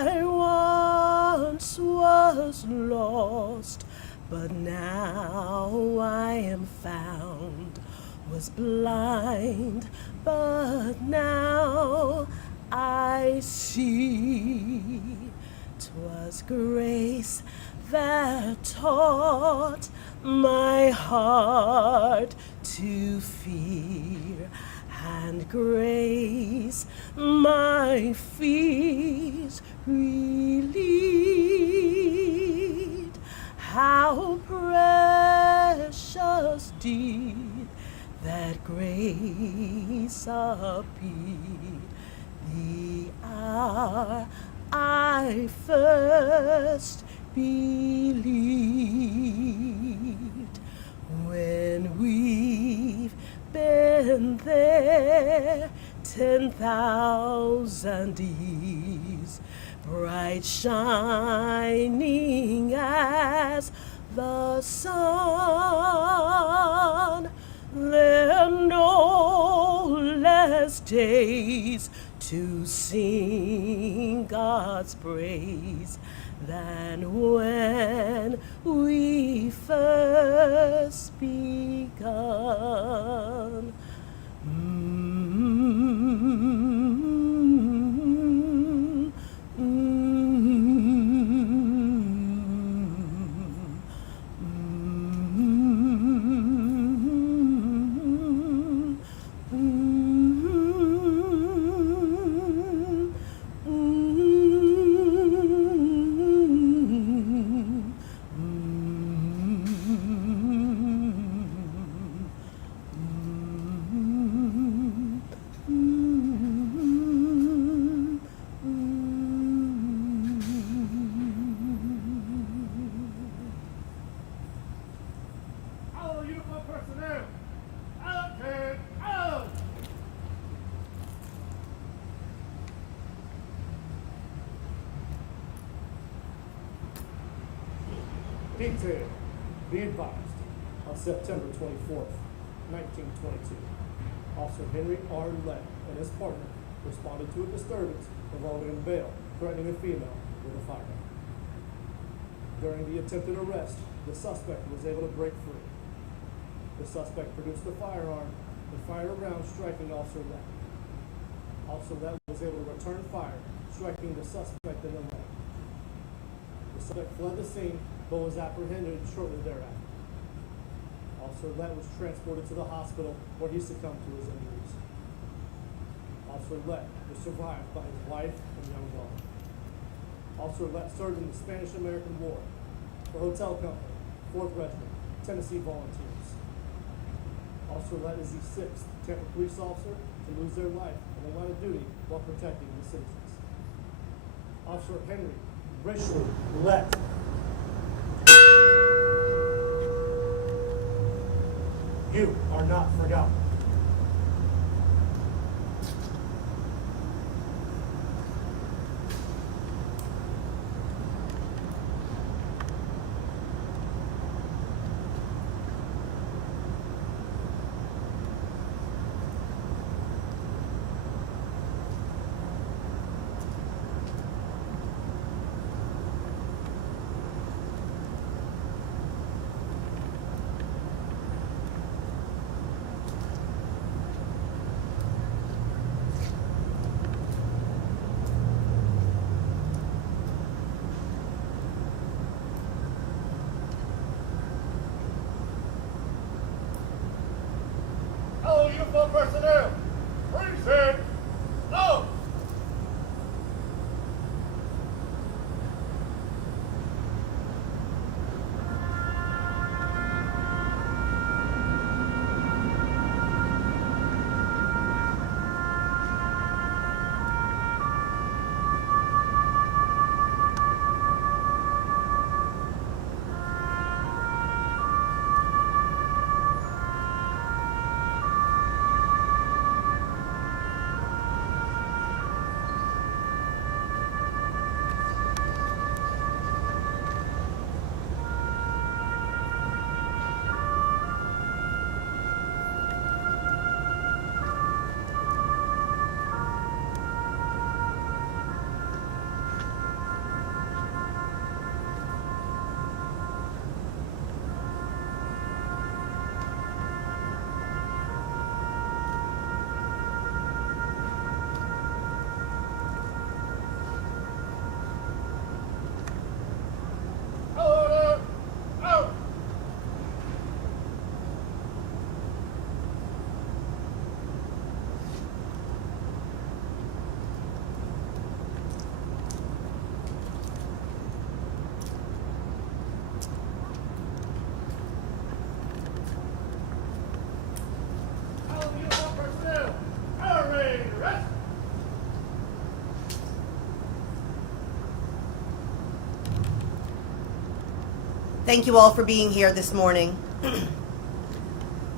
I once was lost, but now I am found. Was blind, but now I see. 'Twas grace that taught my heart to fear, and grace my fears relieved. How precious did that grace appear the hour I first believed. When we've been there 10,000 years, bright shining as the sun, there are no less days to sing God's praise than when we first begun. Detail, be advised, on September 24th, 1922, Officer Henry R. Lett and his partner responded to a disturbance involving a male threatening a female with a firearm. During the attempted arrest, the suspect was able to break free. The suspect produced a firearm and fired a round, striking Officer Lett. Officer Lett was able to return fire, striking the suspect in the leg. The suspect fled the scene but was apprehended shortly thereafter. Officer Lett was transported to the hospital where he succumbed to his injuries. Officer Lett was survived by his wife and young daughter. Officer Lett served in the Spanish-American War, the Hotel Company, 4th Regiment, Tennessee Volunteers. Officer Lett is the 6th Tampa police officer to lose their life in the line of duty while protecting the citizens. Officer Henry Richard Lett. You are not forgotten. Thank you all for being here this morning.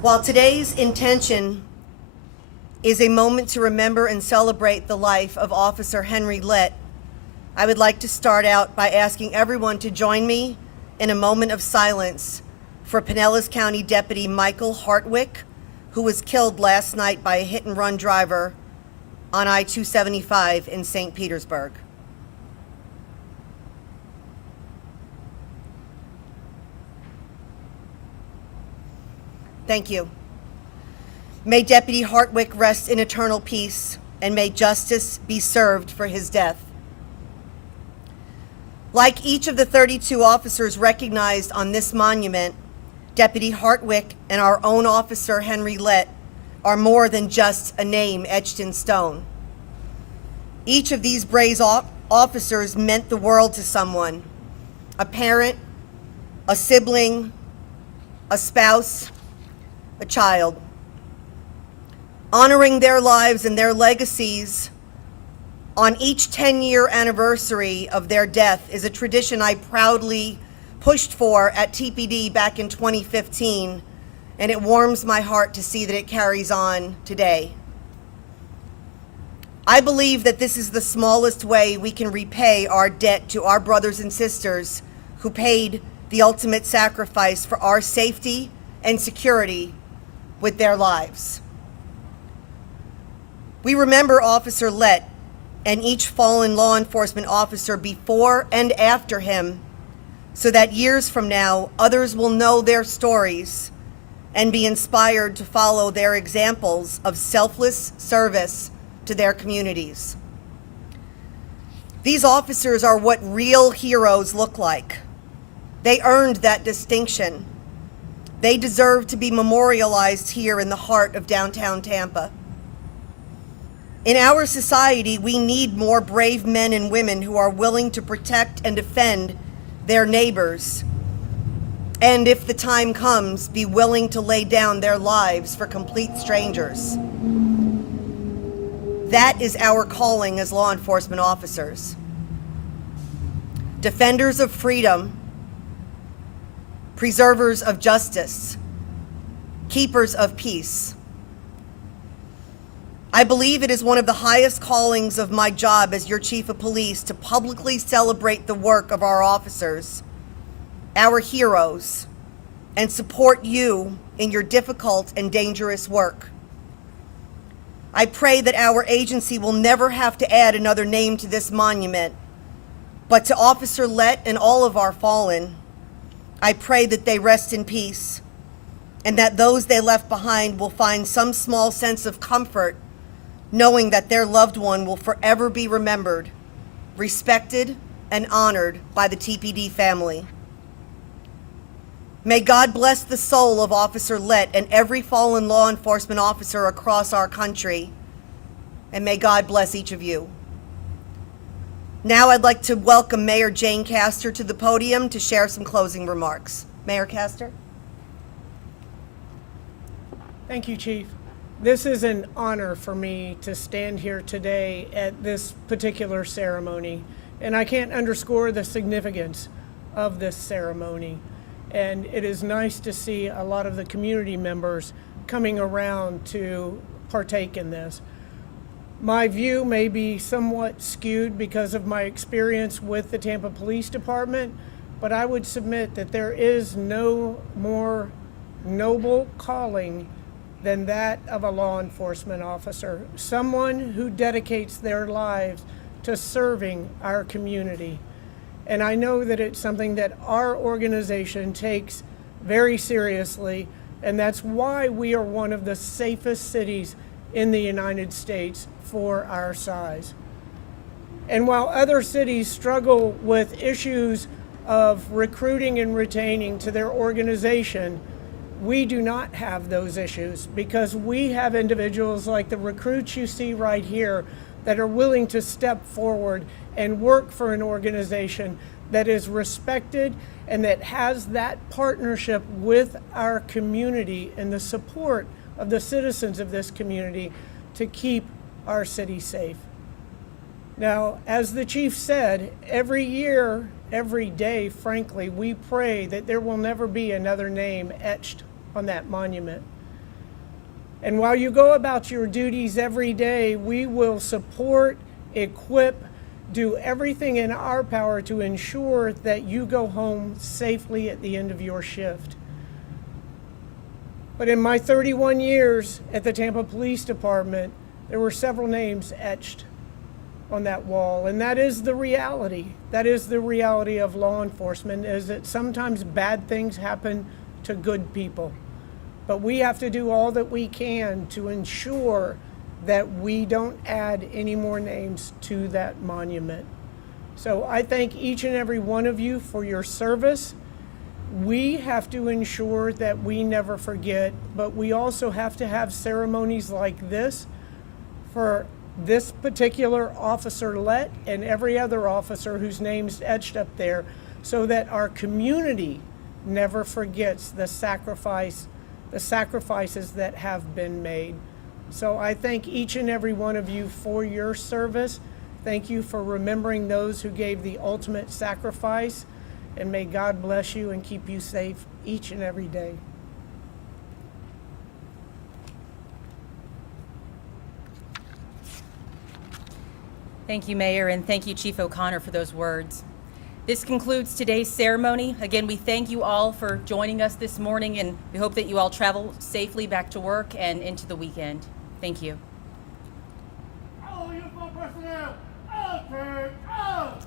While today's intention is a moment to remember and celebrate the life of Officer Henry Litt, I would like to start out by asking everyone to join me in a moment of silence for Pinellas County Deputy Michael Hartwick, who was killed last night by a hit-and-run driver on I-275 in St. Petersburg. Thank you. May Deputy Hartwick rest in eternal peace, and may justice be served for his death. Like each of the 32 officers recognized on this monument, Deputy Hartwick and our own officer, Henry Lett, are more than just a name etched in stone. Each of these brave officers meant the world to someone: a parent, a sibling, a spouse, a child. Honoring their lives and their legacies on each 10-year anniversary of their death is a tradition I proudly pushed for at TPD back in 2015, and it warms my heart to see that it carries on today. I believe that this is the smallest way we can repay our debt to our brothers and sisters who paid the ultimate sacrifice for our safety and security with their lives. We remember Officer Litt and each fallen law enforcement officer before and after him, so that years from now, others will know their stories and be inspired to follow their examples of selfless service to their communities. These officers are what real heroes look like. They earned that distinction. They deserve to be memorialized here in the heart of downtown Tampa. In our society, we need more brave men and women who are willing to protect and defend their neighbors, and if the time comes, be willing to lay down their lives for complete strangers. That is our calling as law enforcement officers. Defenders of freedom, preservers of justice, keepers of peace. I believe it is one of the highest callings of my job as your chief of police to publicly celebrate the work of our officers, our heroes, and support you in your difficult and dangerous work. I pray that our agency will never have to add another name to this monument, but to Officer Lett and all of our fallen, I pray that they rest in peace, and that those they left behind will find some small sense of comfort knowing that their loved one will forever be remembered, respected, and honored by the TPD family. May God bless the soul of Officer Litt and every fallen law enforcement officer across our country, and may God bless each of you. Now I'd like to welcome Mayor Jane Castor to the podium to share some closing remarks. Mayor Castor. Thank you, Chief. This is an honor for me to stand here today at this particular ceremony, and I can't underscore the significance of this ceremony. And it is nice to see a lot of the community members coming around to partake in this. My view may be somewhat skewed because of my experience with the Tampa Police Department, but I would submit that there is no more noble calling than that of a law enforcement officer, someone who dedicates their lives to serving our community. And I know that it's something that our organization takes very seriously, and that's why we are one of the safest cities in the United States for our size. And while other cities struggle with issues of recruiting and retaining to their organization, we do not have those issues because we have individuals like the recruits you see right here that are willing to step forward and work for an organization that is respected and that has that partnership with our community and the support of the citizens of this community to keep our city safe. Now, as the chief said, every year, every day, frankly, we pray that there will never be another name etched on that monument. And while you go about your duties every day, we will support, equip, do everything in our power to ensure that you go home safely at the end of your shift. But in my 31 years at the Tampa Police Department, there were several names etched on that wall, and that is the reality. That is the reality of law enforcement, is that sometimes bad things happen to good people. But we have to do all that we can to ensure that we don't add any more names to that monument. So I thank each and every one of you for your service. We have to ensure that we never forget, but we also have to have ceremonies like this for this particular Officer Lett and every other officer whose name's etched up there, so that our community never forgets the sacrifices that have been made. So I thank each and every one of you for your service. Thank you for remembering those who gave the ultimate sacrifice, and may God bless you and keep you safe each and every day. Thank you, Mayor, and thank you, Chief O'Connor, for those words. This concludes today's ceremony. Again, we thank you all for joining us this morning, and we hope that you all travel safely back to work and into the weekend. Thank you. All uniform personnel, all turn, all!